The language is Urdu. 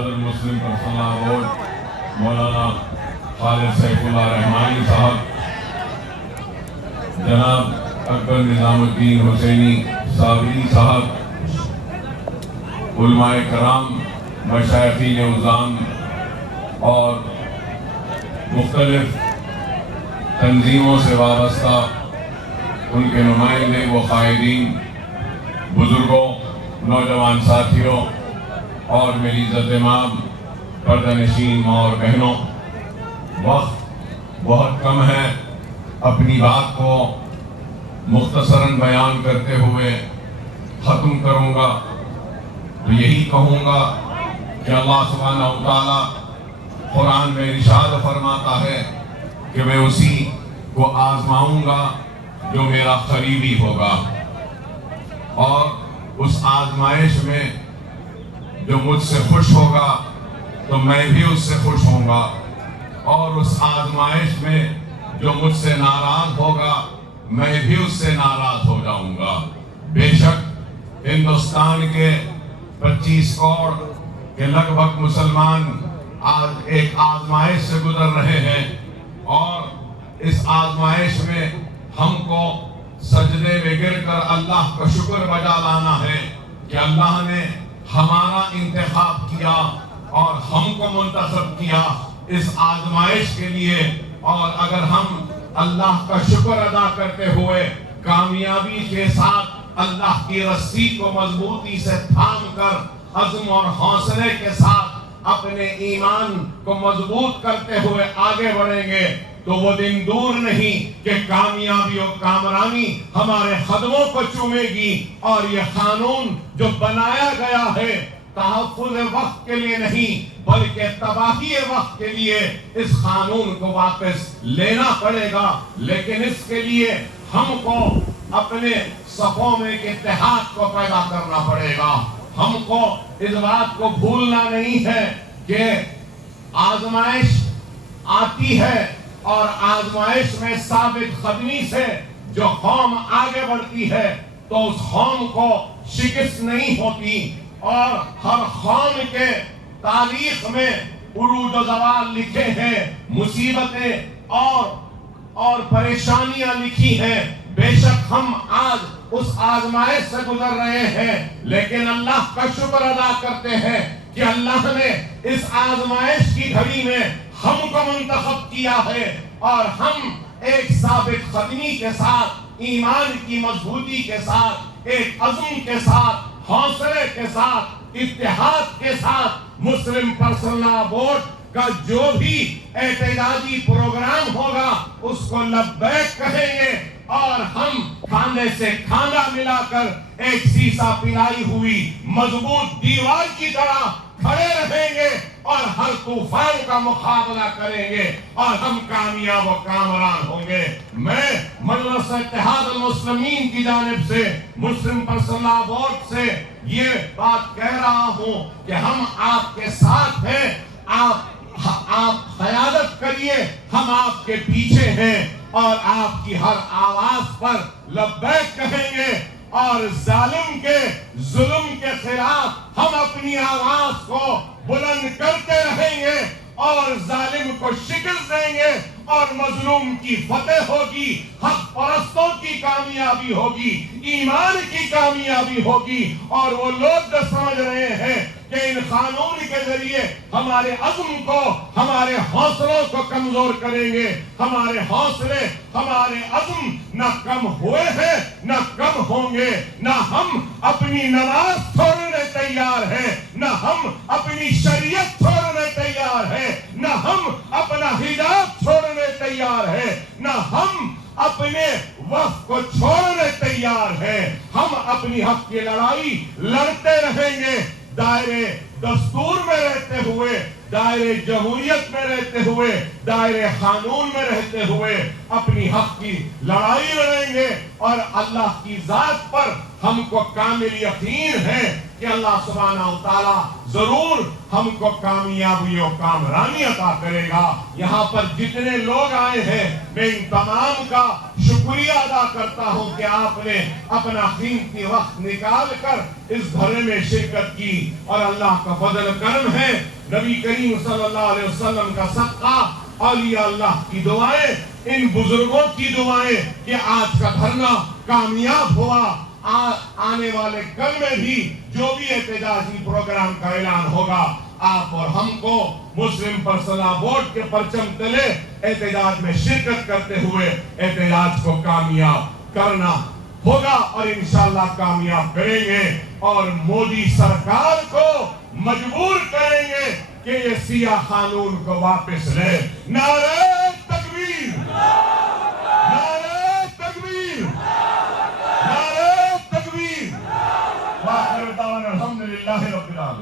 صدر مسلم پرسنل اوارڈ مولانا خالد سیف اللہ رحمانی صاحب، جناب اکبر نظام الدین حسینی صابری صاحب، علماء کرام، مشائخین عظام اور مختلف تنظیموں سے وابستہ ان کے نمائندے و قائدین، بزرگوں، نوجوان ساتھیوں اور میری عزت مآب پردہ نشین ماں اور بہنوں، وقت بہت کم ہے، اپنی بات کو مختصراً بیان کرتے ہوئے ختم کروں گا تو یہی کہوں گا کہ اللہ سبحانہ و تعالیٰ قرآن میں ارشاد فرماتا ہے کہ میں اسی کو آزماؤں گا جو میرا قریبی ہوگا، اور اس آزمائش میں جو مجھ سے خوش ہوگا تو میں بھی اس سے خوش ہوں گا، اور اس آزمائش میں جو مجھ سے ناراض ہوگا میں بھی اس سے ناراض ہو جاؤں گا۔ بے شک ہندوستان کے 25 کروڑ کے لگ بھگ مسلمان آج ایک آزمائش سے گزر رہے ہیں، اور اس آزمائش میں ہم کو سجدے میں گر کر اللہ کا شکر بجا لانا ہے کہ اللہ نے ہمارا انتخاب کیا اور ہم کو منتخب کیا اس آزمائش کے لیے، اور اگر ہم اللہ کا شکر ادا کرتے ہوئے کامیابی کے ساتھ اللہ کی رسی کو مضبوطی سے تھام کر عزم اور حوصلے کے ساتھ اپنے ایمان کو مضبوط کرتے ہوئے آگے بڑھیں گے تو وہ دن دور نہیں کہ کامیابی اور کامرانی ہمارے قدموں کو چومے گی، اور یہ قانون جو بنایا گیا ہے تحفظ وقت کے لیے نہیں بلکہ تباہی وقت کے لیے اس قانون کو واپس لینا پڑے گا، لیکن اس کے لیے ہم کو اپنے صفوں میں ایک اتحاد کو پیدا کرنا پڑے گا۔ ہم کو اس بات کو بھولنا نہیں ہے کہ آزمائش آتی ہے، اور آزمائش میں ثابت قدمی سے جو قوم آگے بڑھتی ہے تو اس قوم کو شکست نہیں ہوتی، اور ہر قوم کے تاریخ میں عروج و زوال لکھے ہیں، مصیبتیں اور پریشانیاں لکھی ہیں۔ بے شک ہم آج اس آزمائش سے گزر رہے ہیں، لیکن اللہ کا شکر ادا کرتے ہیں کہ اللہ نے اس آزمائش کی گھڑی میں ہم کو منتخب کیا ہے، اور ہم ایک ثابت قدمی کے ساتھ، ایمان کی مضبوطی کے ساتھ، ایک عزم کے ساتھ، حوصلے کے ساتھ، اتحاد کے ساتھ مسلم پرسنل بورڈ کا جو بھی احتجاجی پروگرام ہوگا اس کو لبیک کہیں گے، اور ہم کھانے سے کھانا ملا کر ایک سیسا پلائی ہوئی مضبوط دیوار کی طرح کھڑے رہیں گے، اور ہر طوفان کا مقابلہ کریں گے، اور ہم کامیاب و کامران ہوں گے۔ میں مجلس اتحاد المسلمین کی جانب سے، مسلم پرسنل بورڈ سے یہ بات کہہ رہا ہوں کہ ہم آپ کے ساتھ ہیں، آپ قیادت کریے، ہم آپ کے پیچھے ہیں، اور آپ کی ہر آواز پر لبیک کہیں گے، اور ظالم کے ظلم کے خلاف ہم اپنی آواز کو بلند کرتے رہیں گے، اور ظالم کو شکست دیں گے، اور مظلوم کی فتح ہوگی، حق پرستوں کی کامیابی ہوگی، ایمان کی کامیابی ہوگی۔ اور وہ لوگ جو سمجھ رہے ہیں کہ ان قانون کے ذریعے ہمارے عزم کو، ہمارے حوصلوں کو کمزور کریں گے، ہمارے حوصلے، ہمارے عزم نہ کم ہوئے ہیں نہ کم ہوں گے، نہ ہم اپنی نماز چھوڑنے تیار ہیں، نہ ہم اپنی شریعت چھوڑنے تیار ہیں، نہ ہم اپنا حجاب چھوڑنے تیار ہیں، نہ ہم اپنے وقت کو چھوڑنے تیار ہیں۔ ہم اپنی حق کی لڑائی لڑتے رہیں گے، دائرے دستور میں رہتے ہوئے، دائرے جمہوریت میں رہتے ہوئے، دائرے قانون میں رہتے ہوئے اپنی حق کی لڑائی لڑیں گے، اور اللہ کی ذات پر ہم کو کامل یقین ہے کہ اللہ سبحانہ و تعالیٰ ضرور ہم کو کامیابی و کامرانی عطا کرے گا۔ یہاں پر جتنے لوگ آئے ہیں میں ان تمام کا شکریہ ادا کرتا ہوں کہ آپ نے اپنا قیمتی وقت نکال کر اس دھرنے میں شرکت کی، اور اللہ کا فضل کرم ہے، نبی کریم صلی اللہ علیہ وسلم کا صدقہ، اولیاء اللہ کی دعائیں، ان بزرگوں کی دعائیں کہ آج کا دھرنا کامیاب ہوا۔ آنے والے کل میں بھی جو بھی احتجاجی پروگرام کا اعلان ہوگا، آپ اور ہم کو مسلم پرسنل بورڈ کے پرچم تلے احتجاج میں شرکت کرتے ہوئے احتجاج کو کامیاب کرنا ہوگا، اور انشاءاللہ کامیاب کریں گے، اور مودی سرکار کو مجبور کریں گے کہ یہ سیاہ قانون کو واپس لے۔ نعرہ